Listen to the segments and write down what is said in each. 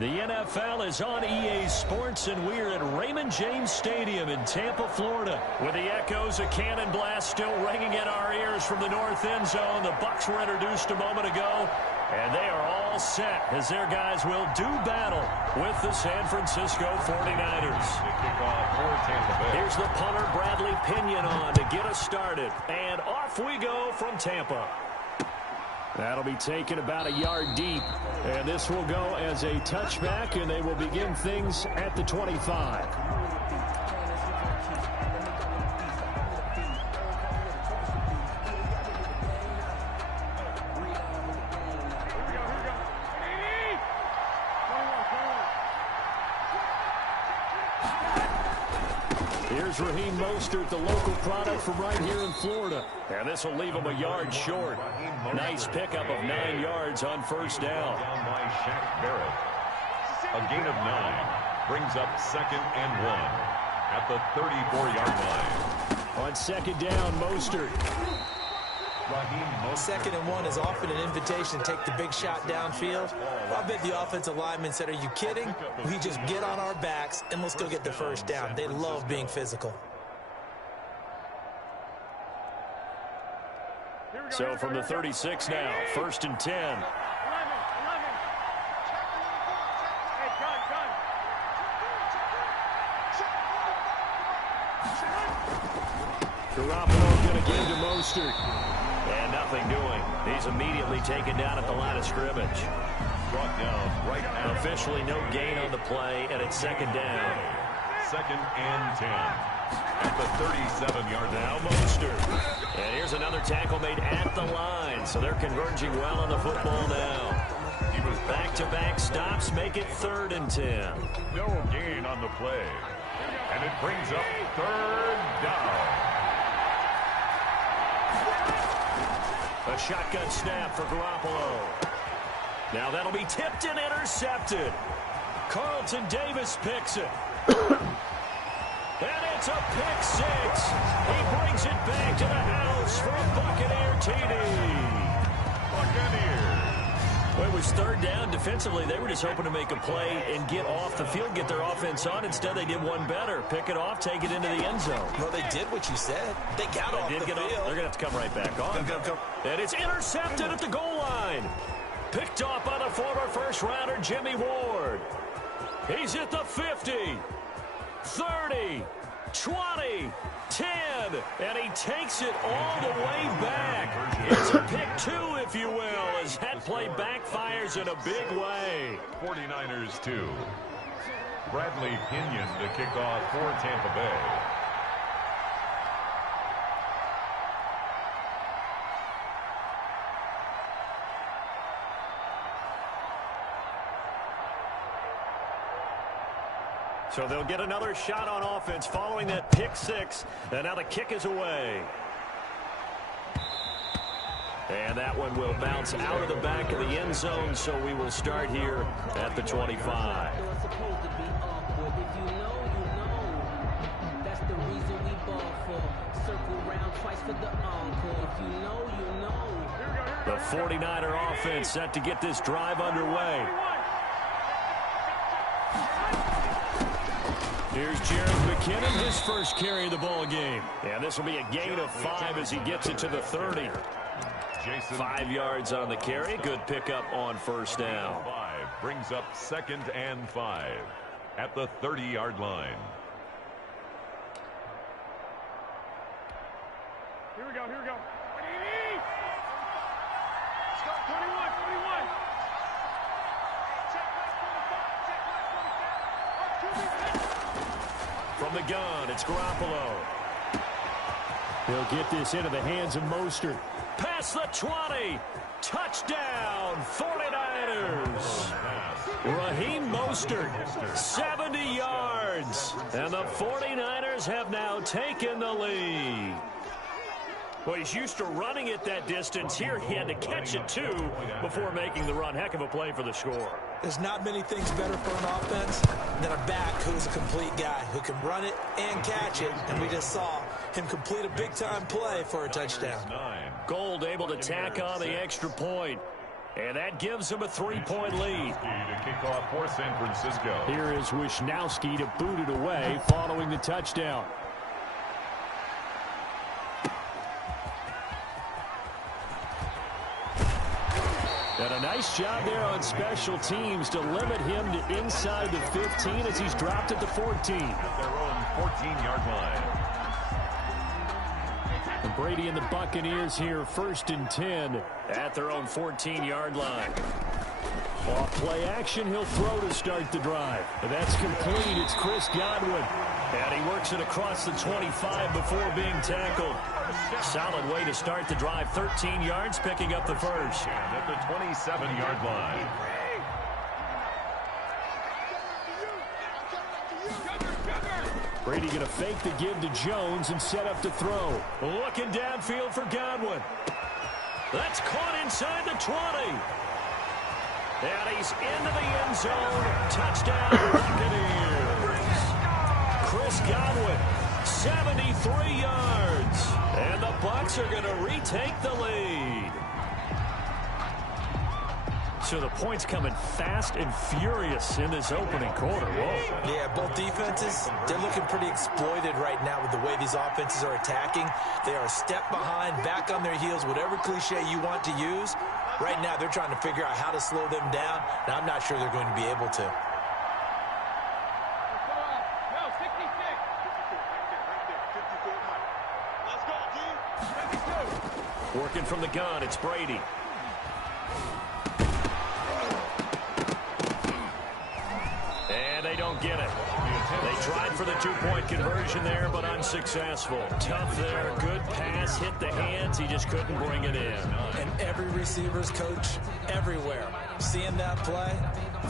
The NFL is on EA Sports, and we're at Raymond James Stadium in Tampa, Florida. With the echoes of cannon blast still ringing in our ears from the north end zone, the Bucs were introduced a moment ago, and they are all set as their guys will do battle with the San Francisco 49ers. Here's the punter, Bradley Pinion, on to get us started, and off we go from Tampa. That'll be taken about a yard deep, and this will go as a touchback, and they will begin things at the 25. Here's Raheem Mostert, the local product from right here in Florida. And this will leave him a yard short. Nice pickup of 9 yards on first down. By Shaq Barrett. A gain of 9 brings up 2nd and 1 at the 34-yard line. On second down, Mostert. 2nd and 1 is often an invitation to take the big shot downfield. I bet the offensive lineman said, "Are you kidding? We just get on our backs and let's go get the first down." They love being physical. So from the 36 now, 1st and 10. Garoppolo going to give to Mostert. And nothing doing. He's immediately taken down at the line of scrimmage. Brought down right now. Officially no gain on the play, and it's 2nd down. 2nd and 10 at the 37-yard line. Now Mostert. And here's another tackle made at the line, so they're converging well on the football now. He was back-to-back stops make it 3rd and 10. No gain on the play. And it brings up 3rd down. A shotgun snap for Garoppolo. Now that'll be tipped and intercepted. Carlton Davis picks it. And it's a pick 6. He brings it back to the house for a Buccaneer TD. Buccaneers. Well, it was 3rd down. Defensively, they were just hoping to make a play and get off the field, get their offense on. Instead, they did one better. Pick it off, take it into the end zone. Well, they did what you said. They got off the field. They're going to have to come right back on. And it's intercepted at the goal line. Picked off by the former first-rounder, Jimmy Ward. He's at the 50, 30, 20, 10, and he takes it all the way back. It's a pick 2, if you will, as that play backfires in a big way. 49ers 2. Bradley Pinion to kick off for Tampa Bay. So they'll get another shot on offense following that pick 6. And now the kick is away. And that one will bounce out of the back of the end zone, so we will start here at the 25. The 49er offense set to get this drive underway. Here's Jared McKinnon, his first carry of the ball game. And this will be a gain of 5 as he gets it to the 30. 5 yards on the carry. Good pickup on first down. 5 brings up 2nd and 5 at the 30-yard line. Here we go, here we go. Let's go, 21, 21. From the gun, it's Garoppolo. He'll get this into the hands of Mostert. Past the 20. Touchdown, 49ers. Raheem Mostert, 70 yards. And the 49ers have now taken the lead. Well, he's used to running it that distance. Here he had to catch it, too, before making the run. Heck of a play for the score. There's not many things better for an offense than a back who's a complete guy who can run it and catch it. And we just saw him complete a big-time play for a touchdown. Gold able to tack on the extra point. And that gives them a 3-point lead. To kick off for San Francisco. Here is Wisnowski to boot it away following the touchdown. And a nice job there on special teams to limit him to inside the 15 as he's dropped at the 14. At their own 14-yard line. And Brady and the Buccaneers here 1st and 10 at their own 14-yard line. Off play action, he'll throw to start the drive. And that's complete. It's Chris Godwin. And he works it across the 25 before being tackled. Solid way to start the drive. 13 yards, picking up the first. And at the 27-yard line. Brady going to fake the give to Jones and set up to throw. Looking downfield for Godwin. That's caught inside the 20. And he's into the end zone. Touchdown, Buccaneers. Chris Godwin, 73 yards. And the Bucs are going to retake the lead. So the points coming fast and furious in this opening quarter. Whoa. Yeah, both defenses, they're looking pretty exploited right now with the way these offenses are attacking. They are a step behind, back on their heels, whatever cliche you want to use. Right now, they're trying to figure out how to slow them down, and I'm not sure they're going to be able to. Working from the gun, it's Brady. And they don't get it. They tried for the 2-point conversion there, but unsuccessful. Tough there, good pass, hit the hands, he just couldn't bring it in. And every receiver's coach everywhere, seeing that play,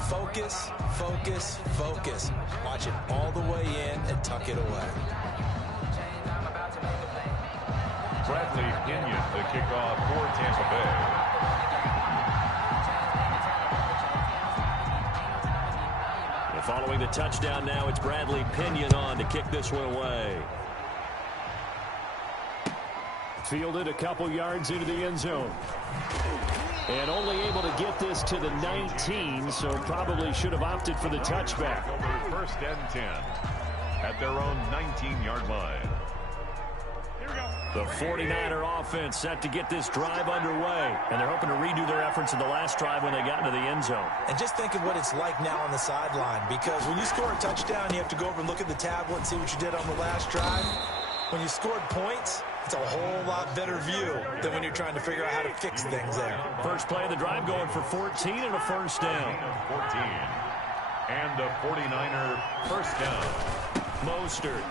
focus, focus, focus. Watch it all the way in and tuck it away. Bradley Pinion to kick off for Tampa Bay. Following the touchdown now, it's Bradley Pinion on to kick this one away. Fielded a couple yards into the end zone. And only able to get this to the 19, so probably should have opted for the touchback. Over 1st and 10 at their own 19-yard line. The 49er offense set to get this drive underway. And they're hoping to redo their efforts in the last drive when they got into the end zone. And just think of what it's like now on the sideline, because when you score a touchdown, you have to go over and look at the tablet and see what you did on the last drive. When you scored points, it's a whole lot better view than when you're trying to figure out how to fix things there. First play of the drive going for 14 and a first down. 14. And a 49er first down. Mostert.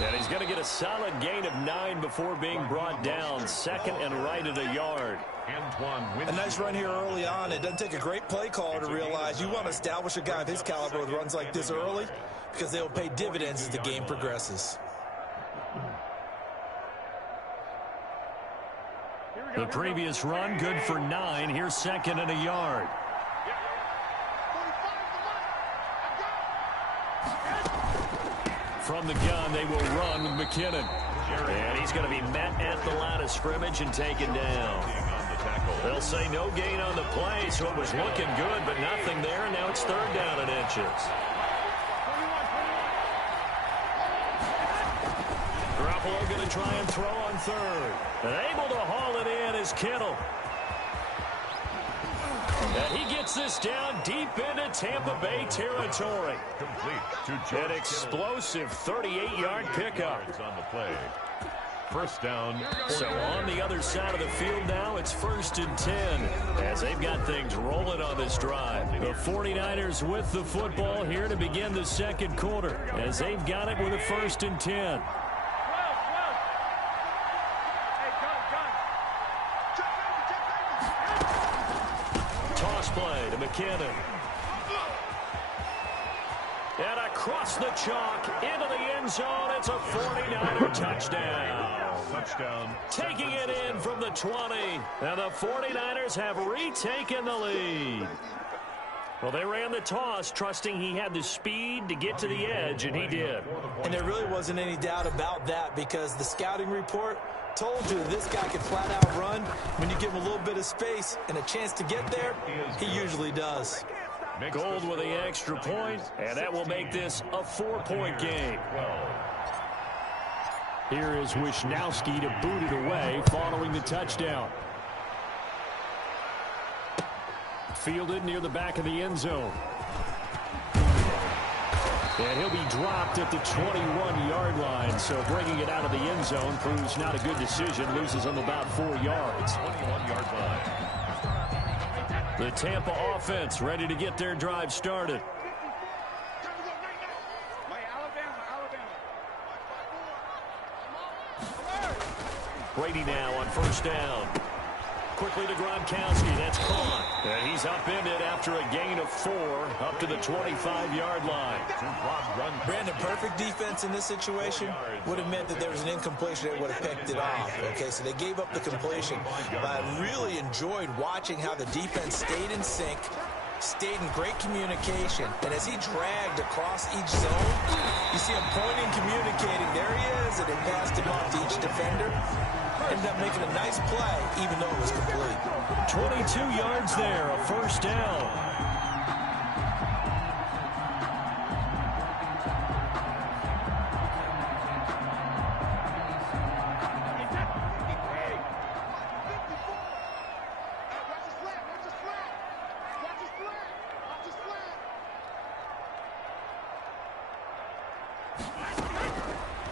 And he's going to get a solid gain of 9 before being brought down. 2nd and right at a yard. A nice run here early on. It doesn't take a great play caller to realize you want to establish a guy of his caliber with runs like this early, because they'll pay dividends as the game progresses. The previous run good for 9. Here's 2nd and a yard. From the gun, they will run with McKinnon. And he's going to be met at the line of scrimmage and taken down. They'll say no gain on the play, so it was looking good, but nothing there, and now it's 3rd down and inches. Garoppolo going to try and throw on 3rd. And able to haul it in is Kittle. And he gets this down deep into Tampa Bay territory. Complete. An explosive 38-yard pickup. On the play. First down. So on the other side of the field now, it's 1st and 10 as they've got things rolling on this drive. The 49ers with the football here to begin the 2nd quarter as they've got it with a 1st and 10. Toss play to McKinnon. And across the chalk into the end zone. It's a 49er touchdown. Taking it in from the 20. And the 49ers have retaken the lead. Well, they ran the toss, trusting he had the speed to get to the edge, and he did. And there really wasn't any doubt about that, because the scouting report told you this guy can flat out run. When you give him a little bit of space and a chance to get there, he usually does. Gold with the extra point, and that will make this a 4-point game. Here is Wisnowski to boot it away following the touchdown. Fielded near the back of the end zone. And he'll be dropped at the 21-yard line. So bringing it out of the end zone proves not a good decision. Loses him about 4 yards. 21-yard line. The Tampa offense ready to get their drive started. Brady now on first down. Quickly to Gronkowski. That's caught. And he's upended after a gain of 4 up to the 25-yard line. Brandon, perfect defense in this situation would have meant that there was an incompletion. They would have picked it off. Okay, so they gave up the completion. But I really enjoyed watching how the defense stayed in sync, stayed in great communication. And as he dragged across each zone, you see him pointing, communicating. There he is, and they passed him off to each defender. Ended up making a nice play, even though it was complete. 22 yards there, a first down.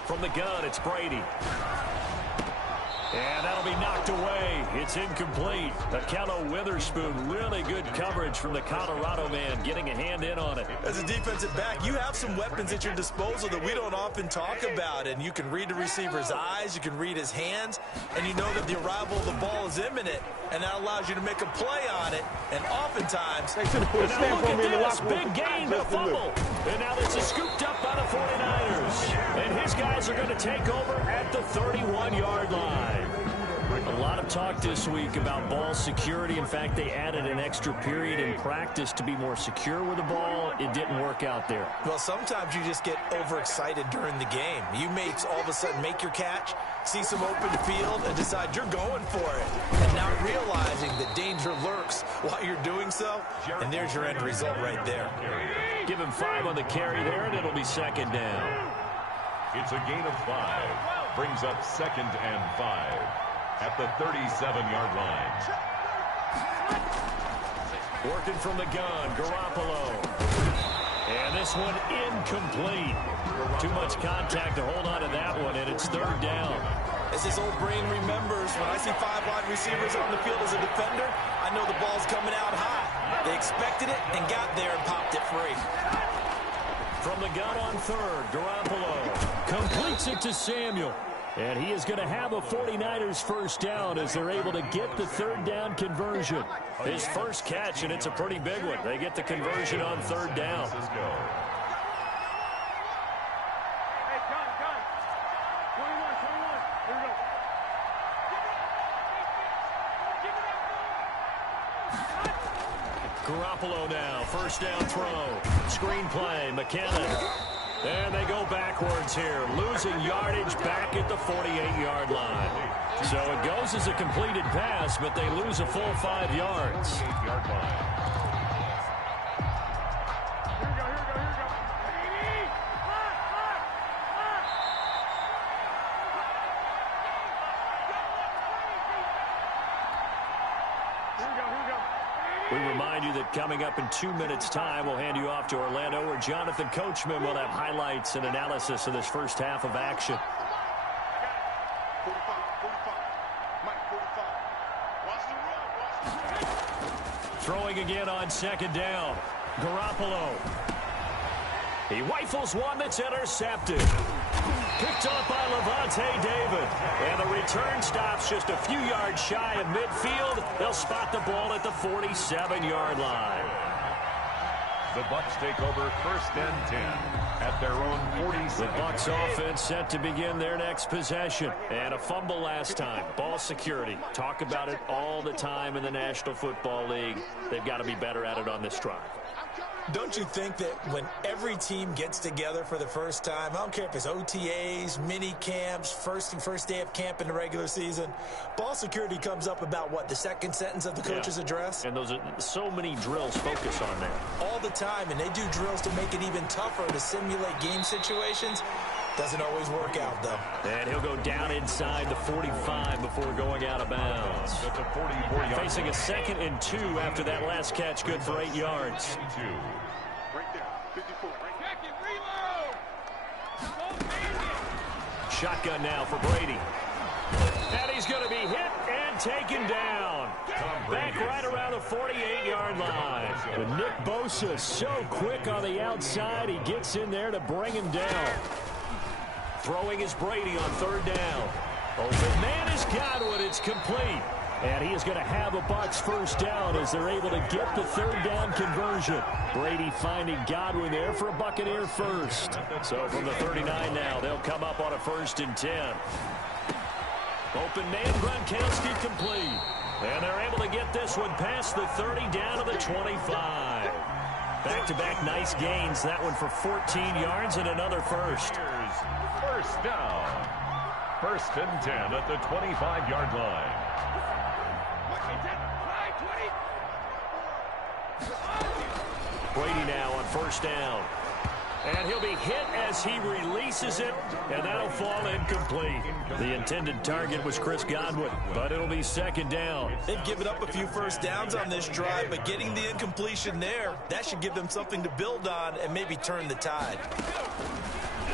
From the gun, it's Brady. And that'll be knocked away. It's incomplete. Akello Witherspoon, really good coverage from the Colorado man, getting a hand in on it. As a defensive back, you have some weapons at your disposal that we don't often talk about. And you can read the receiver's eyes, you can read his hands, and you know that the arrival of the ball is imminent. And that allows you to make a play on it. And oftentimes, they should have put a stamp on me in the locker room. Big gain, the fumble. And now this is scooped up by the 49ers. And his guys are going to take over at the 31-yard line. A lot of talk this week about ball security. In fact, they added an extra period in practice to be more secure with the ball. It didn't work out there. Well, sometimes you just get overexcited during the game. You may all of a sudden make your catch, see some open field, and decide you're going for it. And not realizing that danger lurks while you're doing so. And there's your end result right there. Give him 5 on the carry there, and it'll be second down. It's a gain of 5. Brings up 2nd and 5. At the 37-yard line. Working from the gun, Garoppolo. And this one incomplete. Too much contact to hold on to that one, and it's 3rd down. As his old brain remembers, when I see 5 wide receivers on the field as a defender, I know the ball's coming out high. They expected it and got there and popped it free. From the gun on 3rd, Garoppolo completes it to Samuel. And he is going to have a 49ers first down as they're able to get the 3rd down conversion. His first catch, and it's a pretty big one. They get the conversion on 3rd down. Hey, gun. 21. Here we go. Garoppolo now, first down throw. Screen play, McKinnon. And they go backwards here, losing yardage back at the 48-yard line. So it goes as a completed pass, but they lose a full 5 yards. We remind you that coming up in 2 minutes' time, we'll hand you off to Orlando, where Jonathan Coachman will have highlights and analysis of this first half of action. Throwing again on 2nd down. Garoppolo. He rifles one that's intercepted. Picked up by Levante David. And the return stops just a few yards shy of midfield. They'll spot the ball at the 47-yard line. The Bucs take over 1st and 10 at their own 47. The Bucs offense set to begin their next possession. And a fumble last time. Ball security. Talk about it all the time in the National Football League. They've got to be better at it on this drive. Don't you think that when every team gets together for the first time, I don't care if it's OTAs, mini camps, first day of camp in the regular season, ball security comes up about what, the second sentence of the coach's address? And those are so many drills focus on that. All the time, and they do drills to make it even tougher to simulate game situations. Doesn't always work out, though. And he'll go down inside the 45 before going out of bounds. Facing a 2nd and 2 after that last catch, good for 8 yards. Right there, 54. Shotgun now for Brady. And he's going to be hit and taken down. Back right around the 48-yard line. But Nick Bosa so quick on the outside, he gets in there to bring him down. Throwing is Brady on 3rd down. Open man is Godwin. It's complete. And he is going to have a Bucs first down as they're able to get the 3rd down conversion. Brady finding Godwin there for a Buccaneer first. So from the 39 now, they'll come up on a 1st and 10. Open man, Gronkowski complete. And they're able to get this one past the 30 down to the 25. Back-to-back nice gains. That one for 14 yards and another first. First down. 1st and 10 at the 25-yard line. Brady now on 1st down. And he'll be hit as he releases it, and that'll fall incomplete. The intended target was Chris Godwin, but it'll be 2nd down. They've given up a few first downs on this drive, but getting the incompletion there, that should give them something to build on and maybe turn the tide.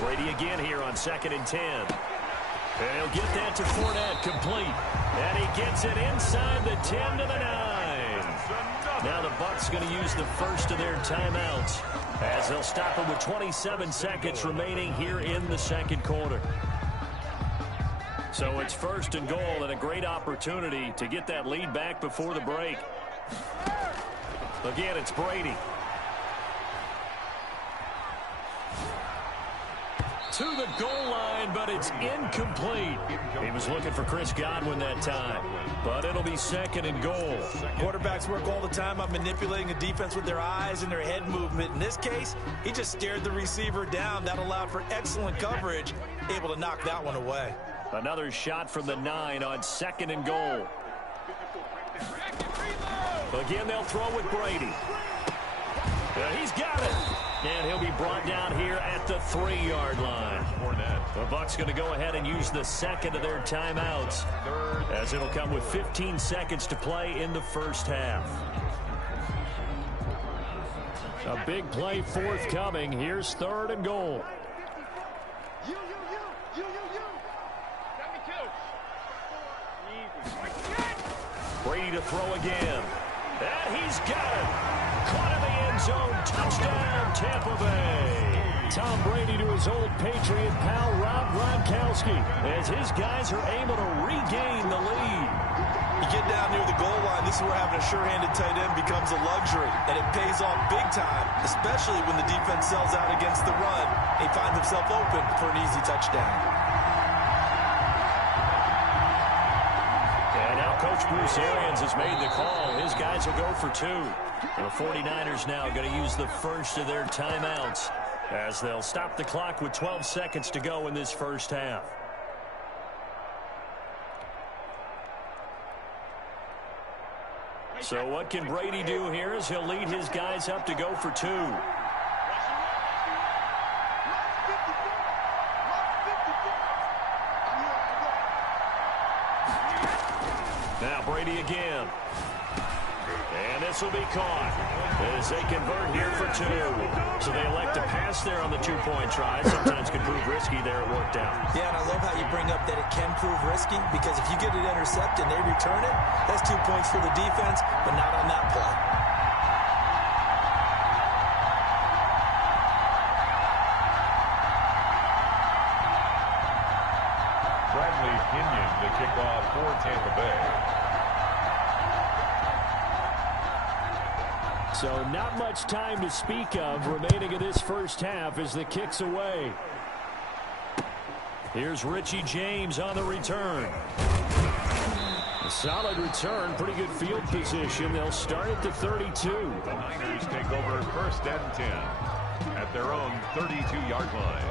Brady again here on 2nd and 10. And he'll get that to Fournette, complete. And he gets it inside the 10 to the 9. Now the Bucs going to use the first of their timeouts as they'll stop him with 27 seconds remaining here in the 2nd quarter. So it's 1st and goal and a great opportunity to get that lead back before the break. Again, it's Brady. To the goal line, but it's incomplete. He was looking for Chris Godwin that time, but it'll be 2nd and goal. Quarterbacks work all the time on manipulating a defense with their eyes and their head movement. In this case, he just stared the receiver down. That allowed for excellent coverage, able to knock that one away. Another shot from the 9 on 2nd and goal. Again, they'll throw with Brady. He's got it. And he'll be brought down here at the 3-yard line. The Bucs going to go ahead and use the 2nd of their timeouts, as it'll come with 15 seconds to play in the first half. A big play forthcoming. Here's 3rd and goal. Brady to throw again. And he's got it. Caught in the end zone. Touchdown, Tampa Bay. Tom Brady to his old Patriot pal, Rob Gronkowski, as his guys are able to regain the lead. You get down near the goal line, this is where having a sure-handed tight end becomes a luxury, and it pays off big time, especially when the defense sells out against the run. He finds himself open for an easy touchdown. Coach Bruce Arians has made the call. His guys will go for 2. The 49ers now going to use the first of their timeouts as they'll stop the clock with 12 seconds to go in this first half. So what can Brady do here as he'll lead his guys up to go for 2. Now Brady again. And this will be caught as they convert here for 2. So they elect to pass there on the 2-point try. Sometimes can prove risky there. It worked out. Yeah, and I love how you bring up that it can prove risky, because if you get it intercepted and they return it, that's 2 points for the defense, but not on that play. The kickoff for Tampa Bay. So not much time to speak of remaining in this first half as the kick's away. Here's Richie James on the return. A solid return, pretty good field position. They'll start at the 32. The Niners take over 1st and 10 at their own 32-yard line.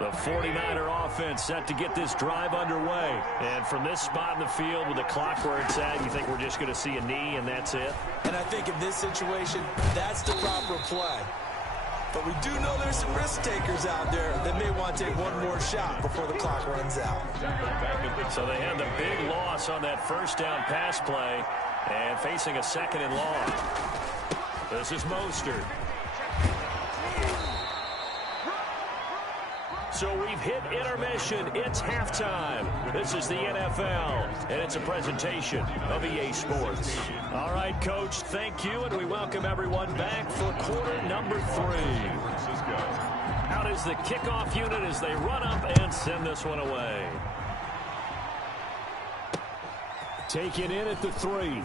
The 49er offense set to get this drive underway. And from this spot in the field with the clock where it's at, you think we're just going to see a knee and that's it? And I think in this situation, that's the proper play. But we do know there's some risk takers out there that may want to take one more shot before the clock runs out. So they had the big loss on that first down pass play and facing a 2nd and long. This is Mostert. So we've hit intermission. It's halftime. This is the NFL, and it's a presentation of EA Sports. All right, Coach, thank you, and we welcome everyone back for quarter number 3. Out is the kickoff unit as they run up and send this one away. Taken in at the 3.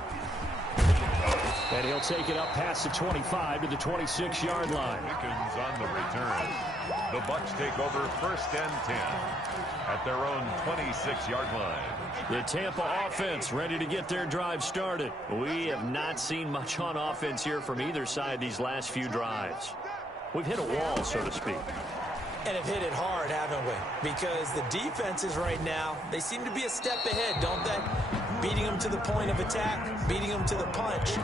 And he'll take it up past the 25 to the 26-yard line. Dickens on the return. The Bucs take over 1st and 10 at their own 26-yard line. The Tampa offense ready to get their drive started. We have not seen much on offense here from either side these last few drives. We've hit a wall, so to speak. And have hit it hard, haven't we? Because the defenses right now, they seem to be a step ahead, don't they? Beating them to the point of attack, beating them to the punch.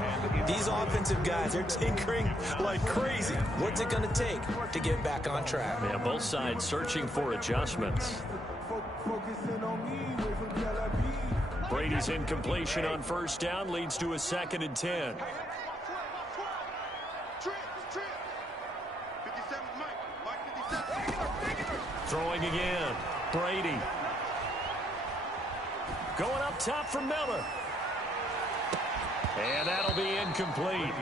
These offensive guys are tinkering like crazy. What's it going to take to get back on track? Yeah, both sides searching for adjustments. Brady's incompletion on first down leads to a 2nd and 10. Throwing again. Brady. Going up top for Miller. And that'll be incomplete.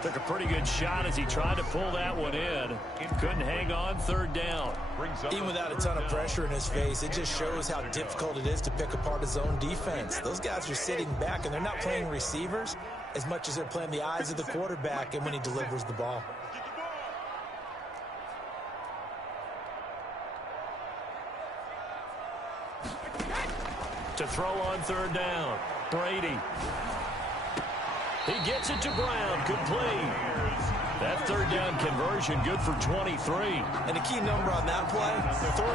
Took a pretty good shot as he tried to pull that one in. Couldn't hang on 3rd down. Even without a ton of pressure in his face, it just shows how difficult it is to pick apart his own defense. Those guys are sitting back, and they're not playing receivers as much as they're playing the eyes of the quarterback and when he delivers the ball. To throw on 3rd down. Brady. He gets it to Brown. Complete. That 3rd down conversion good for 23. And the key number on that play, 3.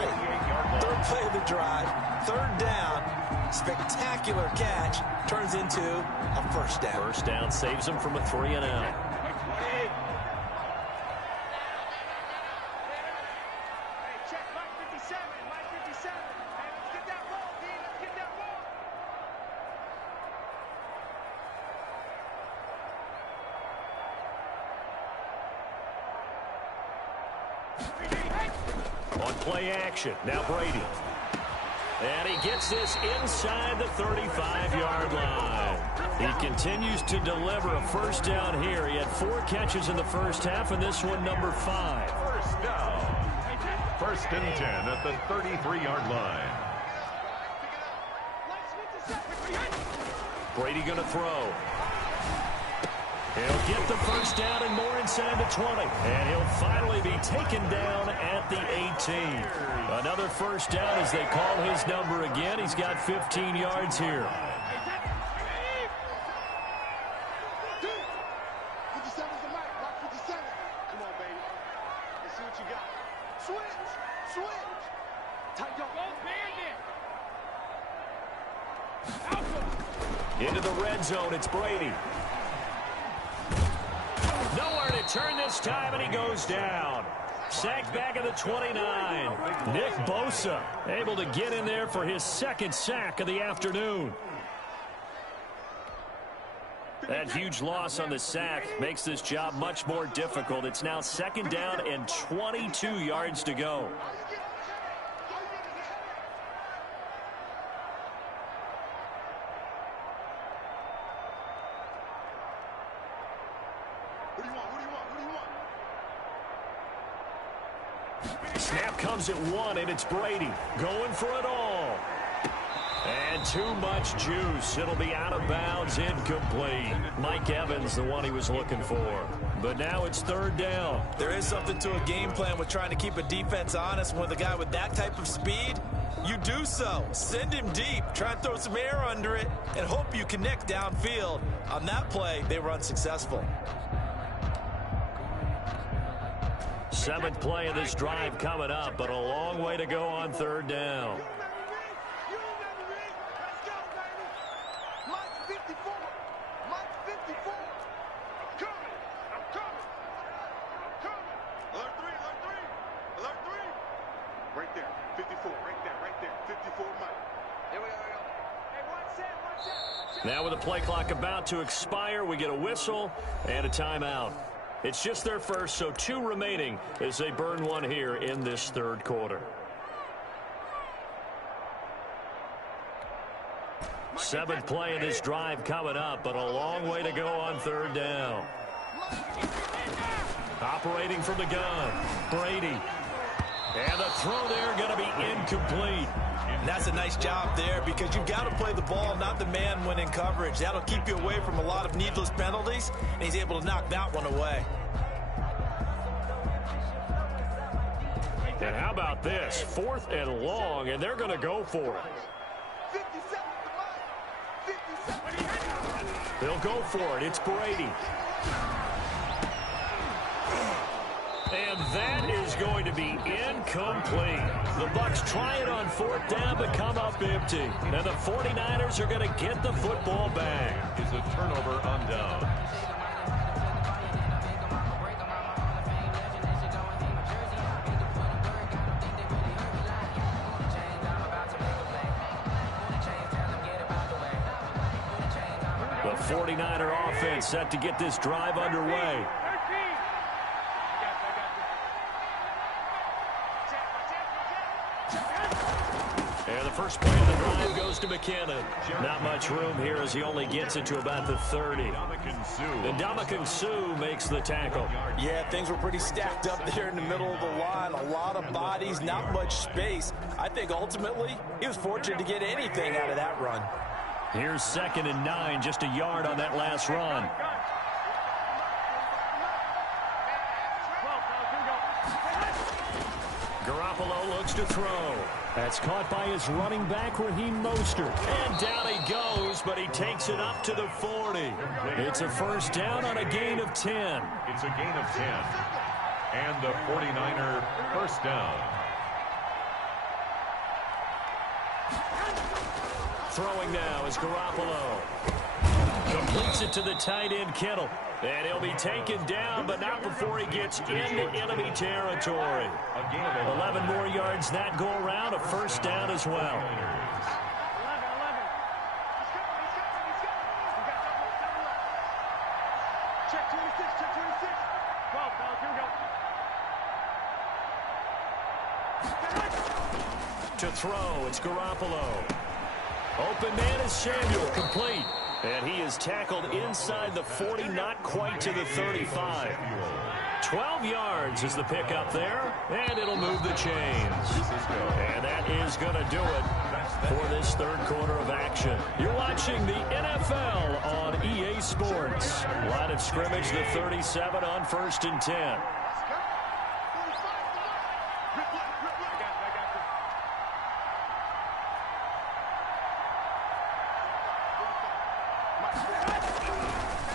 3rd play of the drive. 3rd down. Spectacular catch. Turns into a 1st down. 1st down saves him from a 3 and out. On play action, now Brady. And he gets this inside the 35-yard line. He continues to deliver a 1st down here. He had 4 catches in the first half, and this one number 5. 1st down. 1st and 10 at the 33-yard line. Brady going to throw. He'll get the 1st down and more inside the 20. And he'll finally be taken down at the 18. Another 1st down as they call his number again. He's got 15 yards here. Into the red zone, it's Brady. Nowhere to turn this time, and he goes down. Sacked back at the 29. Nick Bosa able to get in there for his 2nd sack of the afternoon. That huge loss on the sack makes this job much more difficult. It's now 2nd down and 22 yards to go. Snap comes at 1, and it's Brady going for it all. And too much juice. It'll be out of bounds, incomplete. Mike Evans, the one he was looking for. But now it's third down. There is something to a game plan with trying to keep a defense honest. With a guy with that type of speed, you do so. Send him deep. Try and throw some air under it and hope you connect downfield. On that play, they were unsuccessful. Seventh play of this drive coming up, but a long way to go on third down. Right there, 54, right there, 54 Mike. Here we go. Hey, watch that. Now with the play clock about to expire, we get a whistle and a timeout. It's just their first, so 2 remaining as they burn one here in this third quarter. Seventh play of this drive coming up, but a long way to go on third down. Operating from the gun, Brady. And the throw there going to be incomplete. And that's a nice job there because you've got to play the ball, not the man when in coverage. That'll keep you away from a lot of needless penalties, and he's able to knock that one away. And how about this? 4th and long, and they're going to go for it. They'll go for it. It's Brady. And that is going to be incomplete. The Bucs try it on 4th down but come up empty. And the 49ers are going to get the football back. Is a turnover on down. The 49er offense set to get this drive underway. And the first play of the drive goes to McKinnon. Not much room here as he only gets it to about the 30. And Ndamukong Suh makes the tackle. Yeah, things were pretty stacked up there in the middle of the line. A lot of bodies, not much space. I think ultimately he was fortunate to get anything out of that run. Here's 2nd and 9, just a yard on that last run. Garoppolo looks to throw. That's caught by his running back, Raheem Mostert. And down he goes, but he takes it up to the 40. It's a first down on a gain of 10. It's a gain of 10. And the 49er first down. Throwing now is Garoppolo. Completes it to the tight end, Kittle. And he'll be taken down, but not before he gets into enemy territory. 11 more yards that go around, a first down as well. Check 26, check 26. 12, here we go. To throw, it's Garoppolo. Open man is Samuel, complete. And he is tackled inside the 40, not quite to the 35. 12 yards is the pickup there, and it'll move the chains. And that is going to do it for this third quarter of action. You're watching the NFL on EA Sports. Line of scrimmage, the 37 on 1st and 10.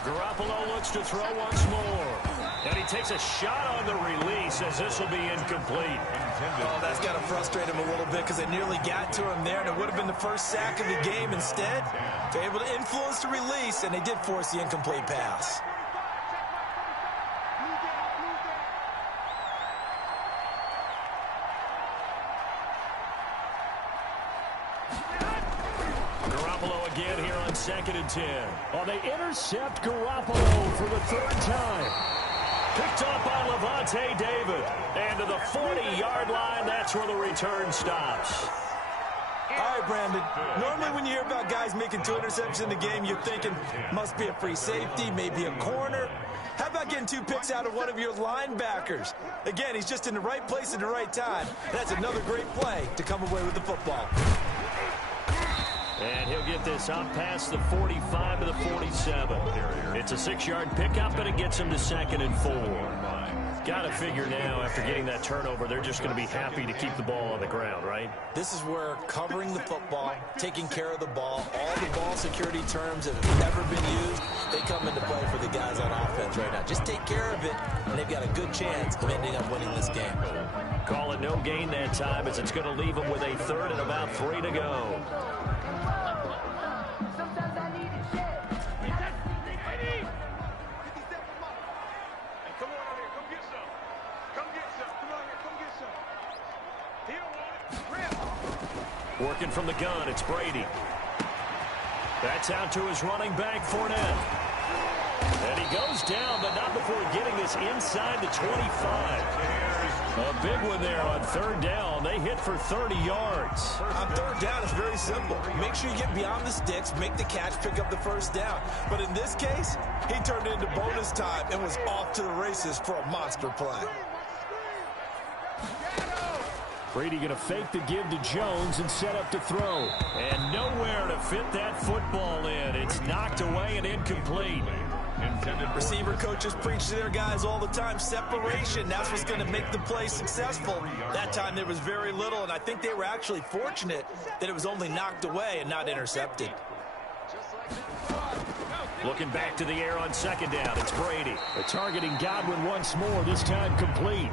Garoppolo looks to throw once more. And he takes a shot on the release as this will be incomplete. Oh, that's got to frustrate him a little bit because they nearly got to him there, and it would have been the first sack of the game. Instead, they're able to influence the release, and they did force the incomplete pass. Garoppolo again here on 2nd and 10. Oh, they intercept Garoppolo for the 3rd time. Picked up by Levante David. And to the 40-yard line, that's where the return stops. All right, Brandon. Normally when you hear about guys making 2 interceptions in the game, you're thinking must be a free safety, maybe a corner. How about getting 2 picks out of one of your linebackers? Again, he's just in the right place at the right time. That's another great play to come away with the football. And he'll get this up past the 45 to the 47. It's a 6-yard pickup, and it gets him to 2nd and 4. Got to figure now, after getting that turnover, they're just going to be happy to keep the ball on the ground, right? This is where covering the football, taking care of the ball, all the ball security terms that have ever been used, they come into play for the guys on offense right now. Just take care of it, and they've got a good chance of ending up winning this game. Call it no gain that time, as it's going to leave them with a 3rd and about 3 to go. Working from the gun, it's Brady. That's out to his running back, Fournette. And he goes down, but not before getting this inside the 25. A big one there on 3rd down. They hit for 30 yards. On 3rd down, it's very simple. Make sure you get beyond the sticks, make the catch, pick up the 1st down. But in this case, he turned into bonus time and was off to the races for a monster play. Brady going to fake the give to Jones and set up to throw. And nowhere to fit that football in. It's knocked away and incomplete. Receiver coaches preach to their guys all the time. Separation, that's what's going to make the play successful. That time there was very little, and I think they were actually fortunate that it was only knocked away and not intercepted. Looking back to the air on 2nd down, it's Brady. They're targeting Godwin once more, this time complete.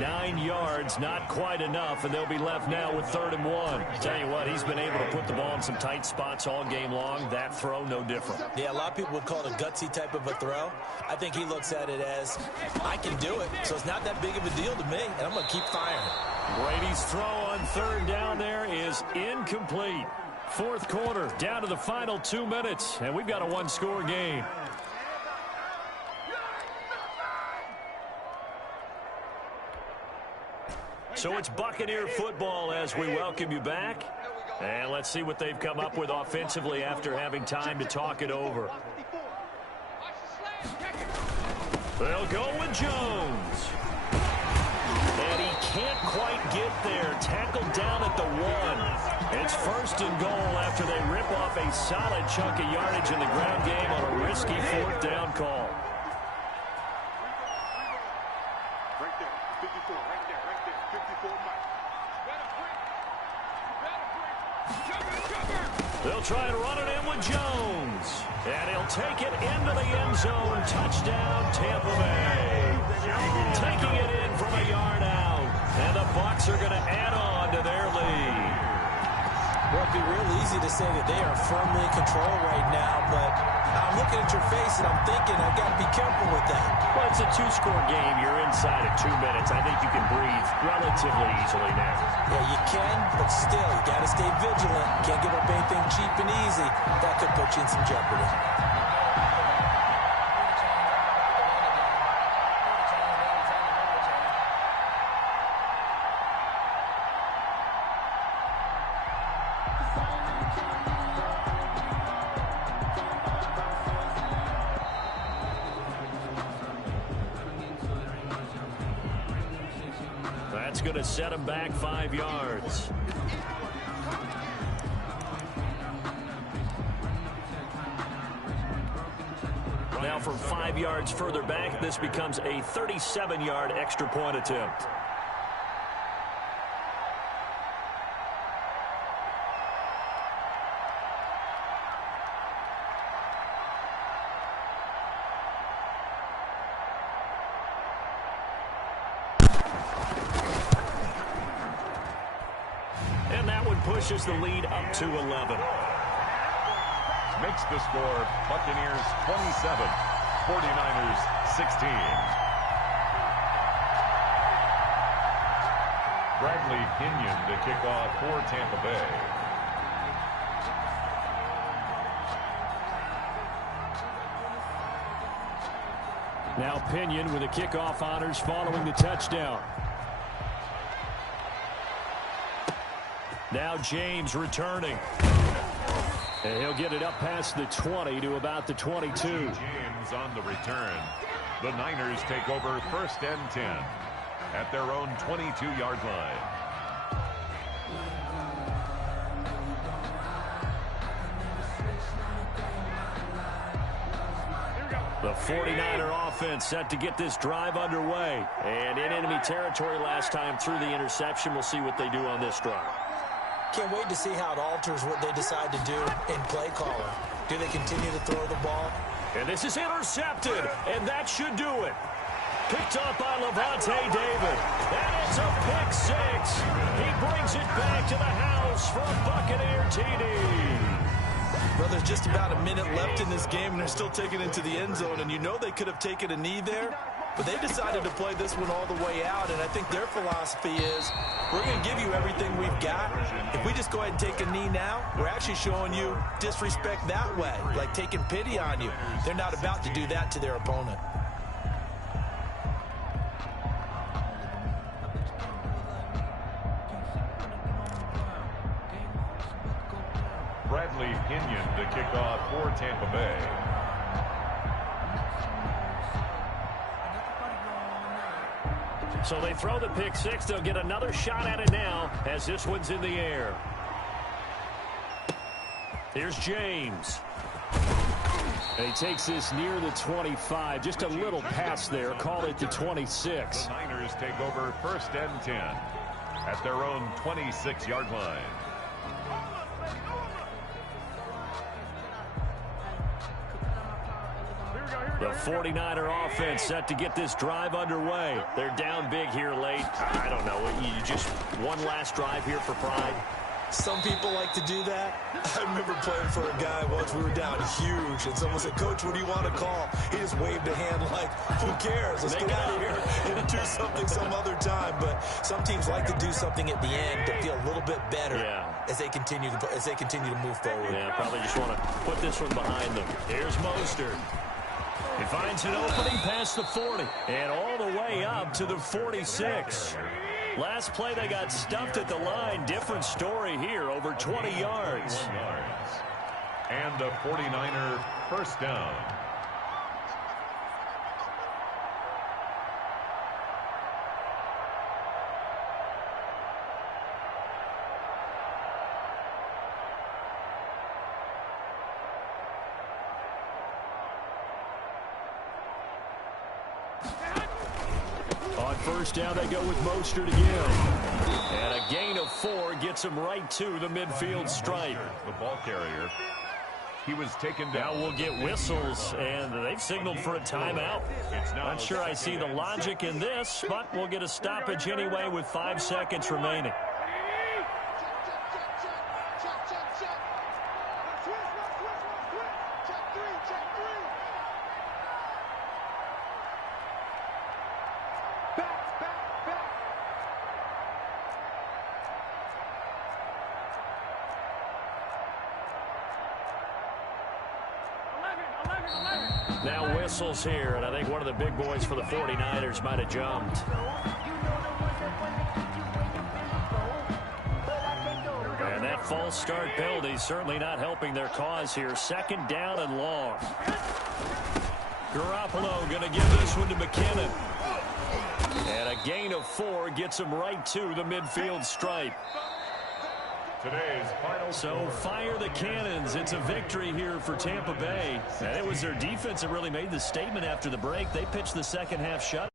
9 yards, not quite enough, and they'll be left now with 3rd and 1. Tell you what, he's been able to put the ball in some tight spots all game long. That throw, no different. Yeah, a lot of people would call it a gutsy type of a throw. I think he looks at it as, I can do it, so it's not that big of a deal to me, and I'm going to keep firing. Brady's throw on 3rd down there is incomplete. 4th quarter, down to the final 2 minutes, and we've got a 1-score game. So it's Buccaneer football as we welcome you back. And let's see what they've come up with offensively after having time to talk it over. They'll go with Jones. And he can't quite get there. Tackled down at the 1. It's 1st and goal after they rip off a solid chunk of yardage in the ground game on a risky 4th down call. Right there, 54, right there, 54 miles. They'll try and run it in with Jones. And he'll take it into the end zone. Touchdown, Tampa Bay. Taking it in from a yard out. And the Bucs are going to add on to their lead. Well, it'd be real easy to say that they are firmly in control right now, but I'm looking at your face and I'm thinking I've got to be careful with that. Well, it's a 2-score game. You're inside at 2 minutes. I think you can breathe relatively easily now. Yeah, you can, but still, you got to stay vigilant. Can't give up anything cheap and easy. That could put you in some jeopardy. That's going to set him back 5 yards. Now from 5 yards further back, this becomes a 37-yard extra point attempt. And that one pushes the lead up to 11. Makes the score Buccaneers 27, 49ers 16. Bradley Pinion to kick off for Tampa Bay. Now Pinion with the kickoff honors following the touchdown. Now James returning. And he'll get it up past the 20 to about the 22. James on the return. The Niners take over 1st and 10 at their own 22-yard line. The 49er offense set to get this drive underway. And in enemy territory last time through the interception. We'll see what they do on this drive. Can't wait to see how it alters what they decide to do in play calling. Do they continue to throw the ball? And this is intercepted, and that should do it. Picked up by Levante David. And it's a pick six. He brings it back to the house for a Buccaneer TD. Well, there's just about a minute left in this game, and they're still taking it to the end zone. And you know they could have taken a knee there, but they decided to play this one all the way out. And I think their philosophy is, we're going to give you everything we've got. If we just go ahead and take a knee now, we're actually showing you disrespect that way, like taking pity on you. They're not about to do that to their opponent. Bradley Pinion to kick off for Tampa Bay. So they throw the pick six. They'll get another shot at it now as this one's in the air. Here's James. And he takes this near the 25. Just a little pass there. Call it the 26. The Niners take over 1st and 10 at their own 26-yard line. The 49er offense set to get this drive underway. They're down big here late. I don't know. You just one last drive here for pride. Some people like to do that. I remember playing for a guy once. We were down huge, and someone said, "Coach, what do you want to call?" He just waved a hand like, "Who cares? Let's get out of here and do something some other time." But some teams like to do something at the end to feel a little bit better as they continue to move forward. Yeah, probably just want to put this one behind them. Here's Mostert. He finds an opening past the 40 and all the way up to the 46. Last play, they got stuffed at the line. Different story here, over 20 yards. And a 49er first down. On first down, they go with Mostert again. And a gain of 4 gets him right to the midfield stripe. The ball carrier. He was taken down. Now we'll get whistles, and they've signaled for a timeout. Not sure I see the logic in this, but we'll get a stoppage anyway with 5 seconds remaining. Now whistles here, and I think one of the big boys for the 49ers might have jumped. And that false start penalty certainly not helping their cause here. 2nd down and long. Garoppolo going to give this one to McKinnon. And a gain of 4 gets him right to the midfield stripe. Today's final So fire the cannons. It's a victory here for Tampa Bay. And it was their defense that really made the statement after the break. They pitched the second half shutout.